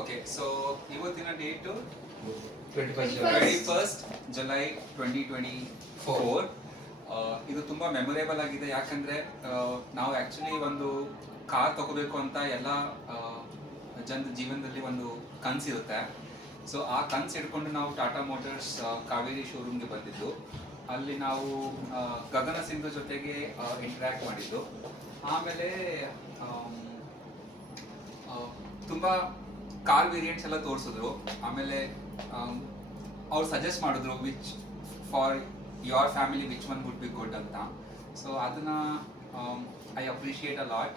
Okay so ಇವತ್ತಿನ date 21st July 2024. ಇದು ತುಂಬ ಮೆಮೊರೇಬಲ್ ಆಗಿದೆ. ಯಾಕಂದರೆ ನಾವು ಆ್ಯಕ್ಚುಲಿ ಒಂದು ಕಾರ್ ತಗೋಬೇಕು ಅಂತ ಎಲ್ಲ ಜನದ ಜೀವನದಲ್ಲಿ ಒಂದು ಕನಸಿರುತ್ತೆ. ಸೊ ಆ ಕನಸು ಇಟ್ಕೊಂಡು ನಾವು ಟಾಟಾ ಮೋಟರ್ಸ್ ಕಾವೇರಿ ಶೋರೂಮ್ಗೆ ಬಂದಿದ್ದು. ಅಲ್ಲಿ ನಾವು ಗಗನ ಸಿಂಧು ಜೊತೆಗೆ ಇಂಟ್ರ್ಯಾಕ್ಟ್ ಮಾಡಿದ್ದು. ಆಮೇಲೆ ತುಂಬ ಕಾರ್ ವೇರಿಯಂಟ್ಸ್ ಎಲ್ಲ ತೋರಿಸಿದ್ರು. ಆಮೇಲೆ ಅವ್ರು ಸಜೆಸ್ಟ್ ಮಾಡಿದ್ರು which for your family which one would be good ಅಂತ. ಸೊ ಅದನ್ನು I appreciate a lot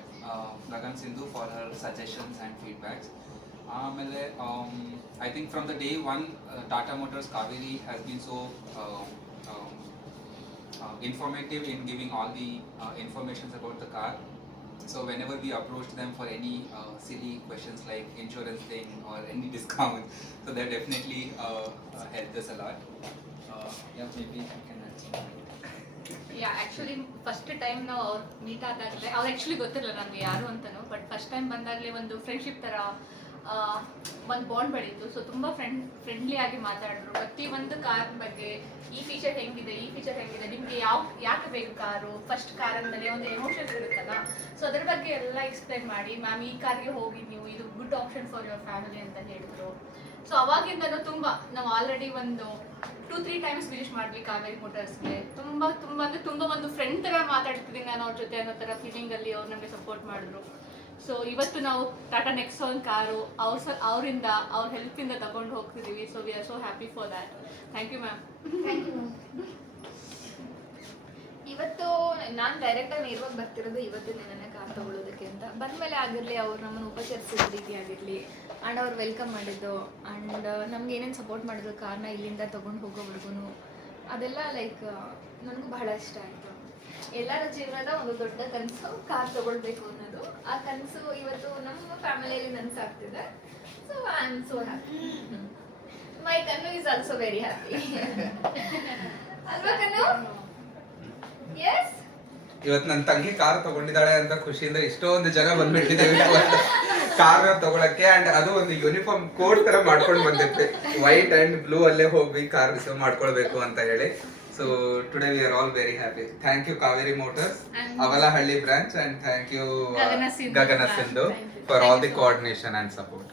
Gagan Sindhu for her suggestions and feedbacks. ಆಮೇಲೆ I think from the day one Tata Motors Kaveri has been so informative in giving all the informations about the car. So whenever we approached them for any silly questions like insurance thing or any discount, so that definitely helped us a lot. Yeah, maybe you can add something. Yeah actually first time ನಾವು ಅವ್ರು meet ಆದಾಗಲೇ ಅವ್ರು actually ಗೊತ್ತಿರಲಿಲ್ಲ ನಮಗೆ ಯಾರು ಅಂತಲೂ. But first time ಬಂದಾಗಲೇ ಒಂದು friendship ಥರ ಒಂದು ಬಾಂಡ್ ಬೆಳೀತು. ಸೊ ತುಂಬ ಫ್ರೆಂಡ್ಲಿ ಆಗಿ ಮಾತಾಡಿದ್ರು. ಪ್ರತಿಯೊಂದು ಕಾರ್ ಬಗ್ಗೆ ಈ ಫೀಚರ್ ಹೆಂಗಿದೆ, ಈ ಫೀಚರ್ ಹೆಂಗಿದೆ, ನಿಮಗೆ ಯಾಕೆ ಬೇಕು ಕಾರು, ಫಸ್ಟ್ ಕಾರ್ ಅಂದಮೇಲೆ ಒಂದು ಎಮೋಷನ್ಸ್ ಇರುತ್ತಲ್ಲ. ಸೊ ಅದ್ರ ಬಗ್ಗೆ ಎಲ್ಲ ಎಕ್ಸ್ಪ್ಲೈನ್ ಮಾಡಿ, ಮ್ಯಾಮ್ ಈ ಕಾರ್ಗೆ ಹೋಗಿ ನೀವು, ಇದು good option for your family ಅಂತ ಹೇಳಿದ್ರು. ಸೊ ಅವಾಗಿಂದನೂ ತುಂಬ ನಾವು ಆಲ್ರೆಡಿ ಒಂದು 2-3 ಟೈಮ್ಸ್ ವಿಸಿಟ್ ಮಾಡಿದ್ವಿ ಕಾವೇರಿ ಮೋಟರ್ಸ್ಗೆ. ತುಂಬ ಅಂದರೆ ತುಂಬ ಒಂದು ಫ್ರೆಂಡ್ ಥರ ಮಾತಾಡ್ತಿದ್ದೀನಿ ನಾನು ಅವ್ರ ಜೊತೆ ಅನ್ನೋ ಥರ ಫೀಲಿಂಗಲ್ಲಿ ಅವ್ರು ನಮಗೆ ಸಪೋರ್ಟ್ ಮಾಡಿದ್ರು. ಸೊ ಇವತ್ತು ನಾವು ಟಾಟಾ ನೆಕ್ಸಾನ್ ಕಾರು ಅವರಿಂದ ಅವ್ರ ಹೆಲ್ಪಿಂದ ತಗೊಂಡು ಹೋಗ್ತಿದ್ದೀವಿ. So we are so happy for that. Thank you ma'am. Thank you ma'am. ಇವತ್ತು ನಾನು ಡೈರೆಕ್ಟಾಗಿ ನೇರವಾಗಿ ಬರ್ತಿರೋದು ಇವತ್ತು ನನ್ನ ಕಾರ್ ತಗೊಳ್ಳೋದಕ್ಕೆ ಅಂತ. ಬಂದಮೇಲೆ ಆಗಿರಲಿ ಅವ್ರು ನಮ್ಮನ್ನು ಉಪಚರಿಸಿದ ರೀತಿ ಆಗಿರಲಿ ಆ್ಯಂಡ್ ಅವ್ರು ವೆಲ್ಕಮ್ ಮಾಡಿದ್ದು ಆ್ಯಂಡ್ ನಮ್ಗೆ ಏನೇನು ಸಪೋರ್ಟ್ ಮಾಡಿದ್ರು ಕಾರ್ನ ಇಲ್ಲಿಂದ ತೊಗೊಂಡು ಹೋಗೋವರೆಗೂ, ಅದೆಲ್ಲ ಲೈಕ್ ನನಗೂ ಬಹಳ ಇಷ್ಟ ಆಯಿತು. ಎಲ್ಲರ ಜೀವನದ ಒಂದು ದೊಡ್ಡ ಕನಸು ಕಾರ್ ತಗೊಳ್ಬೇಕು ಅನ್ನೋದು. ಆ ಕನಸು ಇವತ್ತು ನಮ್ಮ ಫ್ಯಾಮಿಲಿಯಲ್ಲಿ ನನಸಾಗ್ತಿದೆ. So I am so happy. My Kannu is also very happy. ಅಲ್ವಾ ಕನ್ನು? ಎಸ್. ಇವತ್ತು ನನ್ನ ತಂಗಿ ಕಾರ್ ತಗೊಂಡಿದ್ದಾಳೆ ಅಂತ ಖುಷಿಯಿಂದ ಇಷ್ಟೊಂದು ಜನ ಬಂದ್ಬಿಟ್ಟಿದ್ದೇವೆ ಕಾರ್ ತಗೊಳಕ್ಕೆ. ಅಂಡ್ ಅದು ಒಂದು ಯೂನಿಫಾರ್ಮ್ ಕೋಡ್ ತರ ಮಾಡ್ಕೊಂಡು ಬಂದಿರ್ತೆ, ವೈಟ್ ಅಂಡ್ ಬ್ಲೂ ಅಲ್ಲೇ ಹೋಗಿ ಕಾರ್ ರಿಸೀವ್ ಮಾಡ್ಕೊಳ್ಬೇಕು ಅಂತ ಹೇಳಿ. So today we are all very happy. Thank you Kaveri Motors Avalahalli branch and thank you Gagana Sindhu for all the coordination and support.